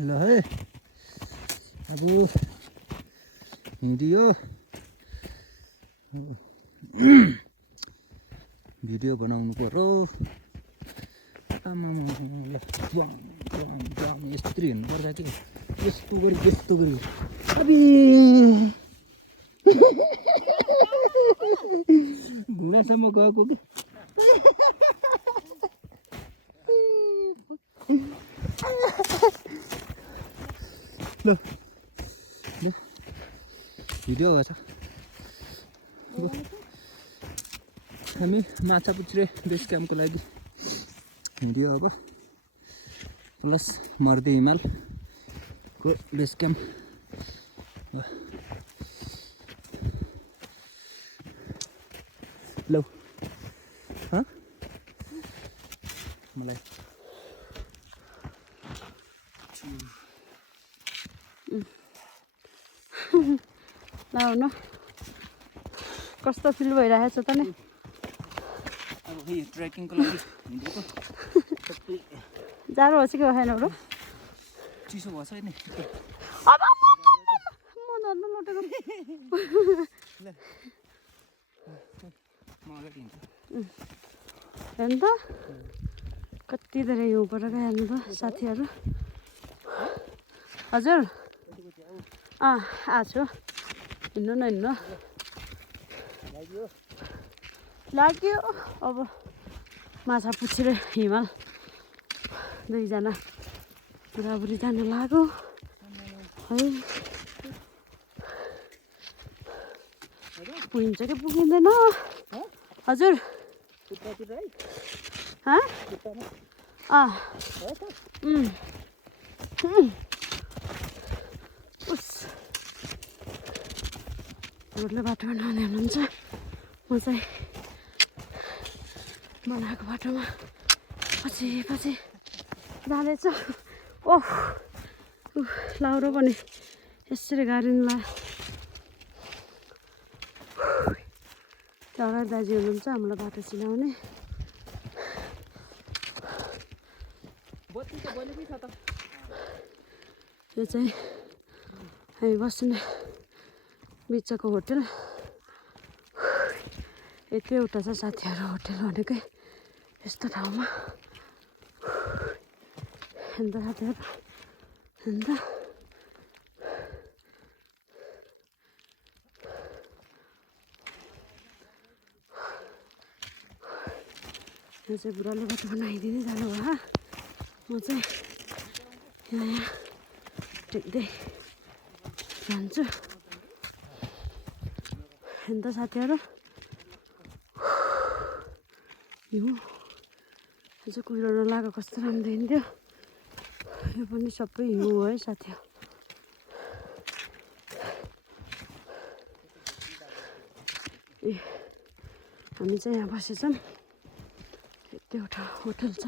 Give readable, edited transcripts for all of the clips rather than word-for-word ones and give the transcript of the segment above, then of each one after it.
ल है अब भिडियो बनाउनु पर्यो यस्तरी हेर्नु पर्दा कि यस्तो गरी अबि घुँडासम्म गएको कि ल भिडियो भएछ हामी माछापुच्छ्रे बेस क्याम्पको लागि भिडियो अब प्लस मर्दे हिमालको बेस क्याम्प ल मलाई लाउनु कस्तो फिल भइरहेको छ त नि अब फेरि ट्रेकिङको लागि हिँडेको जाडो होस् कि भएन ब्रो चिसो भएछ नि अब म धर्नु लटेको म अगाडि हिँड्छु हेर्नु त कति धेरै हिउँ परेको हेर्नु त साथीहरू हजुर आछु हिँड्नु न हिँड्नु लाग्यो अब माछा पुच्छ्रे हिमाल दुईजना बुढाबुढी जानु लाग्यो है पुगिन्छ कि पुगिँदैन हजुर रोडले बाटोमा नआउने हुनुहुन्छ म चाहिँ बनाएको बाटोमा पछि जाँदैछ ओह लाउरो पनि यसरी गाडिनु ला त्यो अगाडि दाजु हुनुहुन्छ हामीलाई बाटो चिनाउने यो चाहिँ हामी बस्ने बिचको होटल यति एउटा छ साथीहरू होटल भनेकै यस्तो ठाउँमा अन्त साथीहरू अन्त यो चाहिँ बुढाले बाटो बनाइदिँदै जानुभयो म चाहिँ यहाँ टेक्दै जान्छु अन्त साथीहरू हिउँ अझ कुहिरो नलागेको कस्तो राम्रो हिँड्थ्यो यो पनि सबै हिउँ हो है साथीहरू ए हामी चाहिँ यहाँ बसेछौँ यति एउटा होटल छ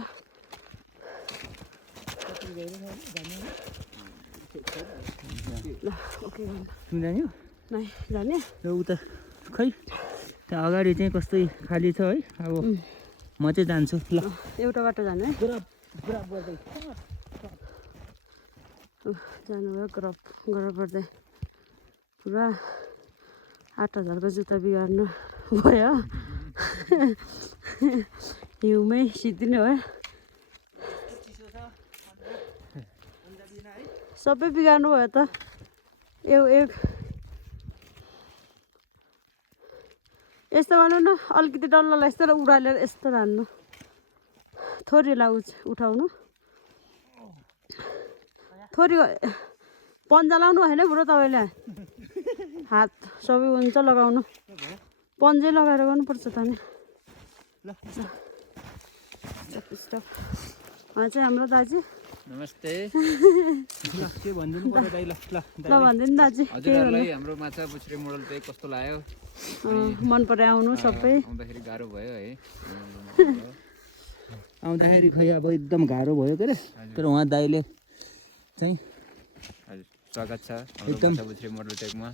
ल ओके जान्यो नै जाने र उता खै त्यहाँ अगाडि चाहिँ कस्तै खाली छ है अब म चाहिँ जान्छु ल एउटा बाटो जाने जानुभयो ग्रफ गर्दै पुरा 8000को जुत्ता बिगार्नु भयो हिउँमै सिद्धिनु भयो सबै बिगार्नु भयो त यस्तो गर्नु न अलिकति डल्लोलाई यस्तो उडालेर यस्तो रान्नु थोरीलाई उठाउनु थोरी पन्जा लाउनु होइन बुढो तपाईँले हात सबै हुन्छ लगाउनु पन्जै लगाएर गर्नुपर्छ त नि उहाँ चाहिँ हाम्रो दाजु नमस्ते के भनिदिनु पर्यो दाइ ल भनिदिनु दाजु हजुरहरूलाई हाम्रो माछा पुच्छ्रे मोडल चाहिँ कस्तो लाग्यो मन पर्यो आउनु सबै आउँदाखेरि गाह्रो भयो है आउँदाखेरि खै अब एकदम गाह्रो भयो के अरे तर उहाँ दाइले चाहिँ स्वागत छ एकदम माछा पुच्छ्रे मोडल टेकमा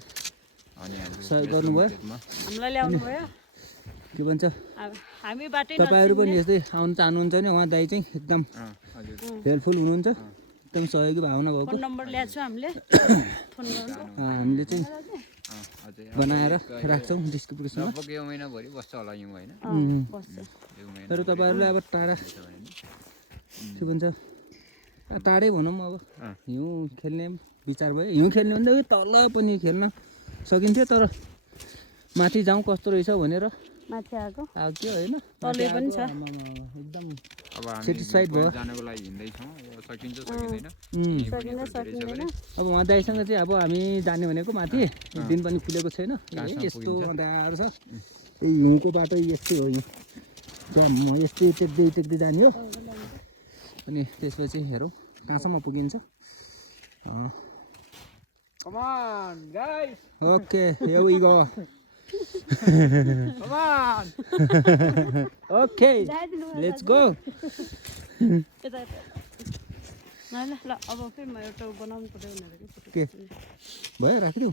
अनि सहयोग गर्नुभयो हामीलाई ल्याउनु भयो के भन्छ हामी बाटै तपाईँहरू पनि यस्तै आउनु चाहनुहुन्छ भने उहाँ दाइ चाहिँ एकदम हेल्पफुल हुनुहुन्छ एकदम सहयोगी भावना भएको फोन नम्बर ल्याएको छु हामीले फोन गर्नु हामीले चाहिँ अझै बनाएर राख्छौँ डिस्क्रिप्सनमा लगभग यो महिनाभरि बस्छ होला हिउँ होइन बस्छ यो महिना तर तपाईँहरूले अब टाढा के भन्छ टाढै भनौँ अब हिउँ खेल्ने विचार भयो हिउँ खेल्ने भन्दा उयो तल पनि खेल्न सकिन्थ्यो तर माथि जाउँ कस्तो रहेछ भनेर माथि आएको आएको थियो होइन तलै पनि छ एकदम अब हामी सेटिस्फाइड भयो जानको लागि हिँड्दैछौँ अब सकिन्छ सकिँदैन सकिँदैन अब उहाँ दाइसँग चाहिँ अब हामी जाने भनेको माथि दिन पनि खुलेको छैन यस्तो गाह्रो छ यही हिउँको बाटो यस्तै हो हिउँ म यस्तै टेक्दै टेक्दै जाने हो अनि त्यसपछि हेरौँ कहाँसम्म पुगिन्छ Come on, guys! Okay here we go Come on! Okay let's go यता ल ल अब फेरि म एउटा बनाउनु पर्यो भनेर के भयो राखिदिउँ